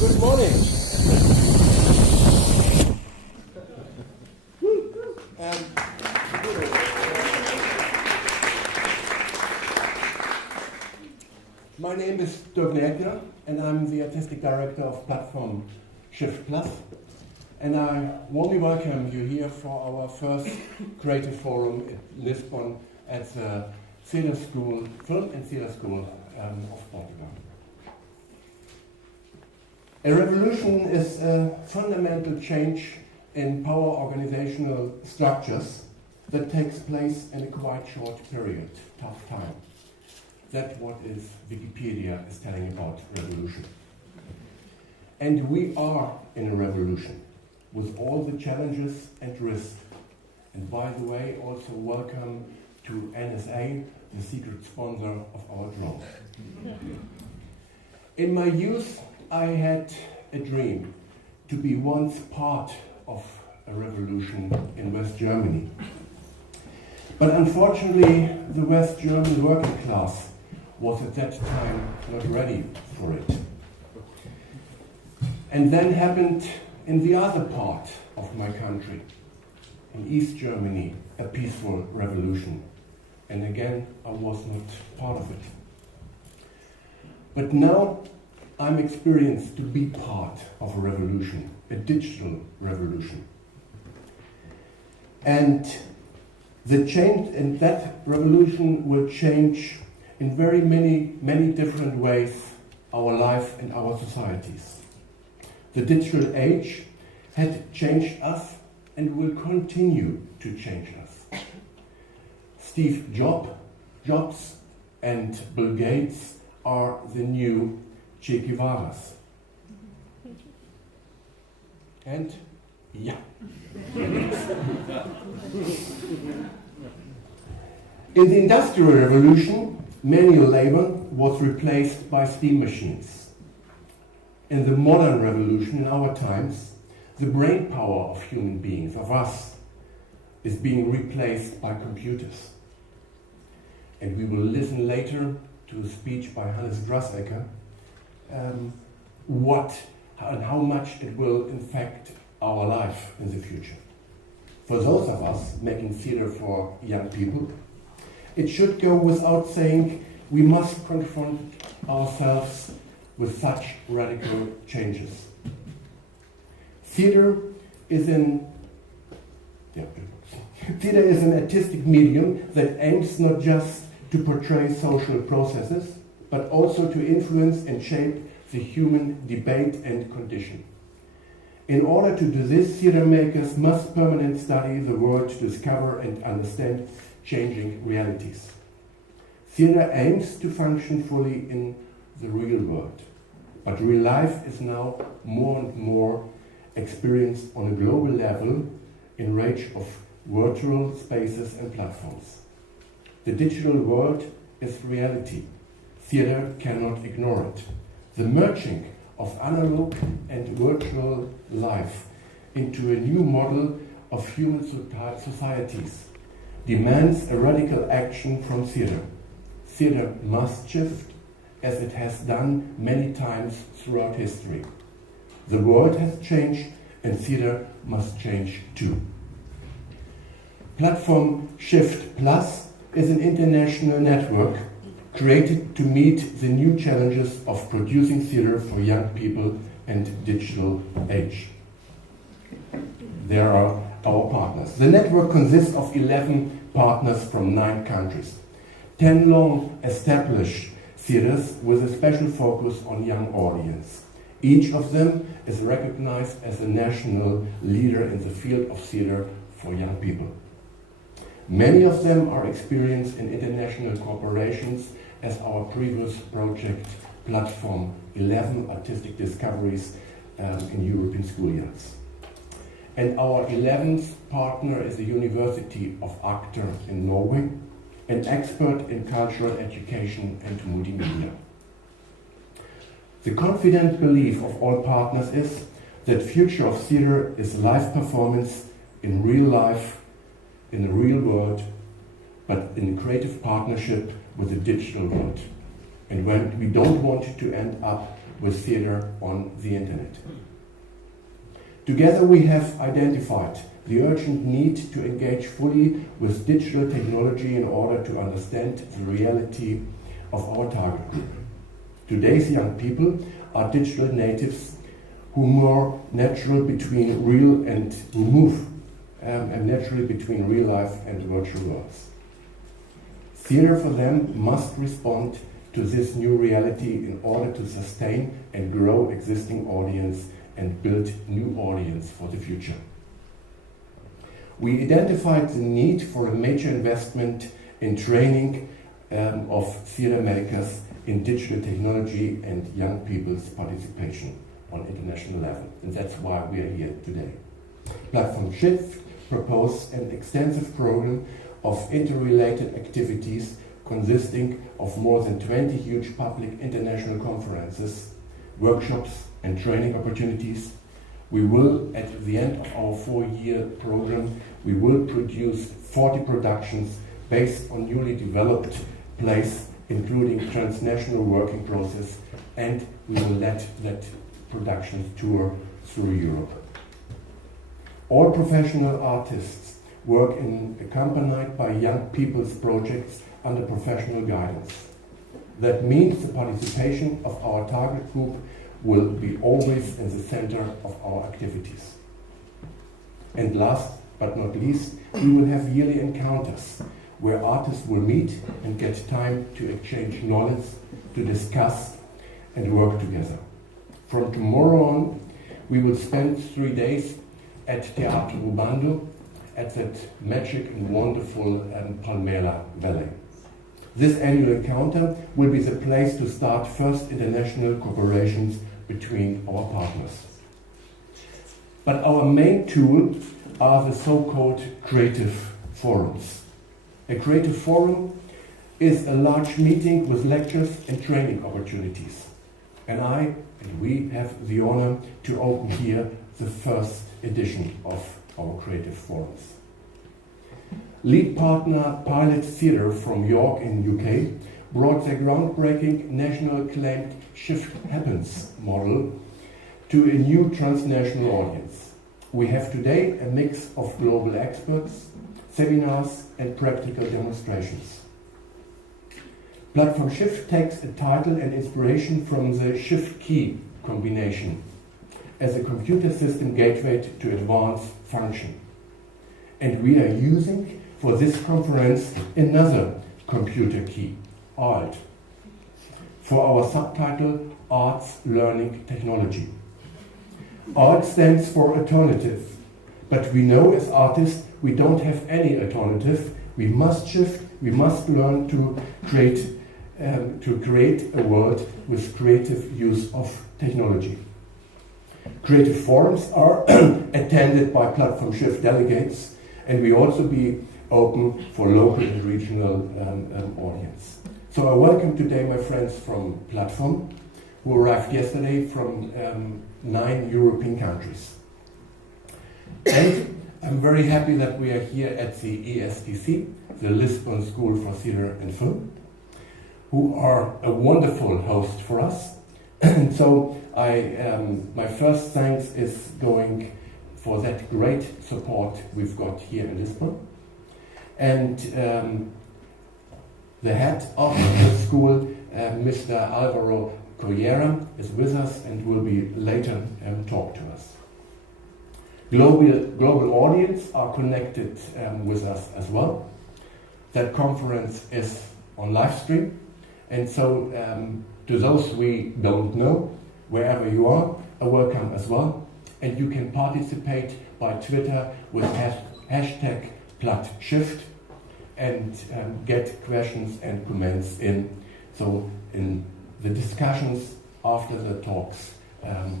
Good morning. My name is Dirk Neldner, and I'm the Artistic Director of Platform Shift Plus. And I warmly welcome you here for our first creative forum in Lisbon at the Theatre School, Film and Theatre School of Portugal. A revolution is a fundamental change in power organizational structures that takes place in a quite short period, tough time. That's what is Wikipedia is telling about revolution. And we are in a revolution with all the challenges and risks. And by the way, also welcome to NSA, the secret sponsor of our drone. In my youth, I had a dream to be once part of a revolution in West Germany. But unfortunately, the West German working class was at that time not ready for it. And then happened in the other part of my country, in East Germany, a peaceful revolution. And again, I was not part of it. But now I'm experienced to be part of a revolution, a digital revolution. And the change, and that revolution will change in very many different ways our life and our societies. The digital age had changed us and will continue to change us. Steve Jobs and Bill Gates are the new Che Guevaras. And yeah. In the Industrial Revolution, manual labor was replaced by steam machines. In the modern revolution, in our times, the brain power of human beings, of us, is being replaced by computers. And we will listen later to a speech by Hannes Drassecker, what and how much it will affect our life in the future. For those of us making theatre for young people, it should go without saying we must confront ourselves with such radical changes. Theatre is an artistic medium that aims not just to portray social processes, but also to influence and shape the human debate and condition. In order to do this, theatre makers must permanently study the world to discover and understand changing realities. Theatre aims to function fully in the real world, but real life is now more and more experienced on a global level in range of virtual spaces and platforms. The digital world is reality. Theatre cannot ignore it. The merging of analog and virtual life into a new model of human societies demands a radical action from theatre. Theatre must shift, as it has done many times throughout history. The world has changed, and theatre must change too. Platform Shift Plus is an international network created to meet the new challenges of producing theatre for young people and digital age. There are our partners. The network consists of 11 partners from 9 countries, 10 long-established theatres with a special focus on young audience. Each of them is recognized as a national leader in the field of theatre for young people. Many of them are experienced in international corporations, as our previous project platform 11 artistic discoveries in European schoolyards. And our 11th partner is the University of Actor in Norway, an expert in cultural education and multimedia. The confident belief of all partners is that future of theatre is live performance in real life, in the real world, but in creative partnership with the digital world. And when we don't want to end up with theater on the internet. Together we have identified the urgent need to engage fully with digital technology in order to understand the reality of our target group. Today's young people are digital natives who move naturally between real life and virtual worlds. Theater for them must respond to this new reality in order to sustain and grow existing audience and build new audience for the future. We identified the need for a major investment in training of theater makers in digital technology and young people's participation on international level. And that's why we are here today. Platform Shift proposed an extensive program of interrelated activities consisting of more than 20 huge public international conferences, workshops and training opportunities. We will, at the end of our 4-year program, we will produce 40 productions based on newly developed plays, including transnational working process, and we will let that production tour through Europe. All professional artists work accompanied by young people's projects under professional guidance. That means the participation of our target group will be always in the center of our activities. And last but not least, we will have yearly encounters where artists will meet and get time to exchange knowledge, to discuss and work together. From tomorrow on, we will spend 3 days at Teatro Rubando at that magic and wonderful Palmera Valley. This annual encounter will be the place to start first international cooperations between our partners. But our main tool are the so-called creative forums. A creative forum is a large meeting with lectures and training opportunities. And we have the honor to open here the first edition of our creative forums. Lead partner Pilot Theatre from York in UK brought their groundbreaking national acclaimed Shift Happens model to a new transnational audience. We have today a mix of global experts, seminars and practical demonstrations. Platform Shift takes a title and inspiration from the Shift key combination as a computer system gateway to advanced function. And we are using for this conference another computer key, ALT, for our subtitle Arts Learning Technology. ALT stands for alternative, but we know as artists we don't have any alternative. We must shift, we must learn to create a world with creative use of technology. Creative forums are attended by Platform Shift delegates, and we also be open for local and regional audience. So I welcome today my friends from Platform, who arrived yesterday from 9 European countries. And I'm very happy that we are here at the ESTC, the Lisbon School for Theatre and Film, who are a wonderful host for us. And so my first thanks is going for that great support we've got here in Lisbon. And the head of the school, Mr. Alvaro Collera, is with us and will be later talk to us. Global audience are connected with us as well. That conference is on live stream, and so to those we don't know, wherever you are welcome as well. And you can participate by Twitter with hashtag #PlatShift and get questions and comments in. So in the discussions after the talks,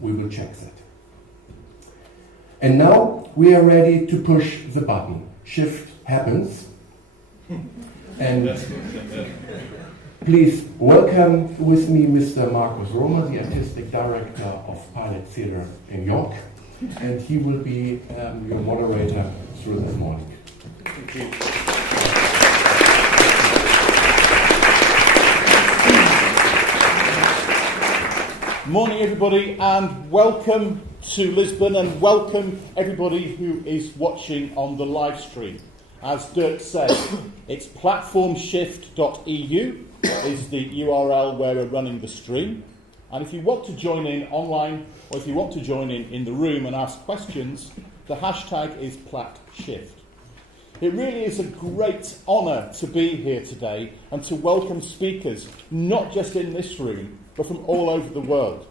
we will check that. And now we are ready to push the button. Shift happens. And please welcome with me Mr. Marcus Roma, the Artistic Director of Pilot Theatre in York. And he will be your moderator through this morning. Thank you. Morning everybody, and welcome to Lisbon, and welcome everybody who is watching on the live stream. As Dirk said, it's platformshift.eu is the URL where we're running the stream. And if you want to join in online, or if you want to join in the room and ask questions, the hashtag is PlatShift. It really is a great honour to be here today and to welcome speakers, not just in this room, but from all over the world.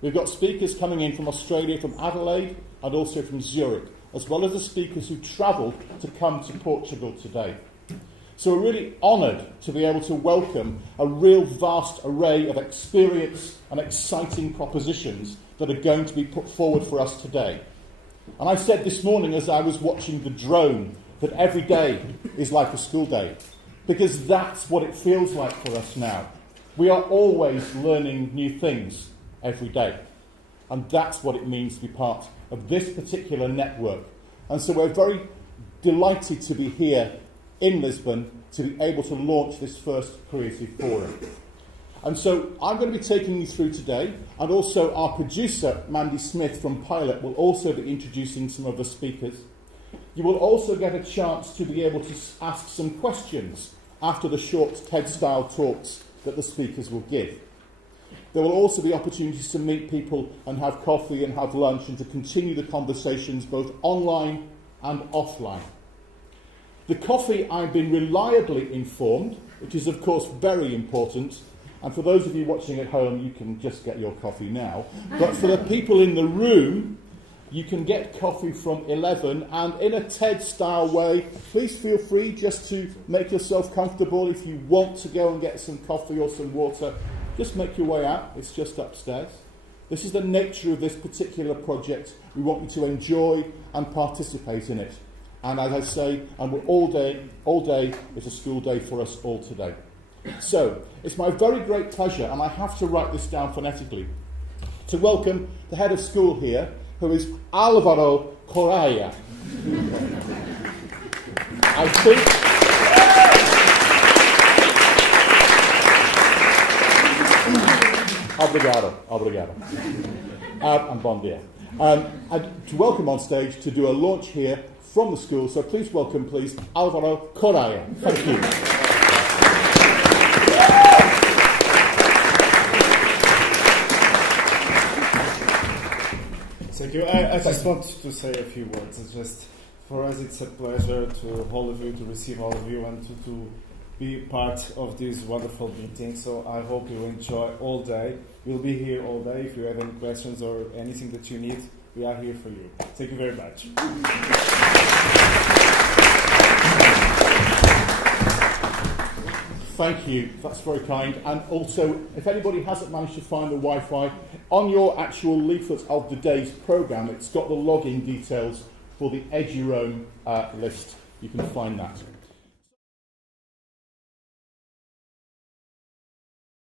We've got speakers coming in from Australia, from Adelaide, and also from Zurich, as well as the speakers who travelled to come to Portugal today. So we're really honoured to be able to welcome a real vast array of experience and exciting propositions that are going to be put forward for us today. And I said this morning as I was watching the drone that every day is like a school day, because that's what it feels like for us now. We are always learning new things every day. And that's what it means to be part of this particular network. And so we're very delighted to be here in Lisbon to be able to launch this first Creative Forum. And so I'm going to be taking you through today, and also our producer, Mandy Smith from Pilot, will also be introducing some of the speakers. You will also get a chance to be able to ask some questions after the short TED-style talks that the speakers will give. There will also be opportunities to meet people and have coffee and have lunch and to continue the conversations both online and offline. The coffee, I've been reliably informed, which is of course very important, and for those of you watching at home, you can just get your coffee now. But for the people in the room, you can get coffee from 11, and in a TED-style way, please feel free just to make yourself comfortable. If you want to go and get some coffee or some water, just make your way out. It's just upstairs. This is the nature of this particular project. We want you to enjoy and participate in it. And as I say, and we're all day, it's a school day for us all today. So, it's my very great pleasure, and I have to write this down phonetically, to welcome the head of school here, who is Álvaro Correia. I think... Obrigado. And bom dia. And to welcome on stage to do a launch here from the school, so please welcome, Álvaro Correia. Thank you. Thank you. I just want to say a few words. It's just, for us, it's a pleasure to all of you, to receive all of you, and to be part of this wonderful meeting. So I hope you enjoy all day. We'll be here all day. If you have any questions or anything that you need, we are here for you. Thank you very much. Thank you, that's very kind. And also, if anybody hasn't managed to find the Wi-Fi, on your actual leaflet of the day's programme, it's got the login details for the Eduroam list. You can find that.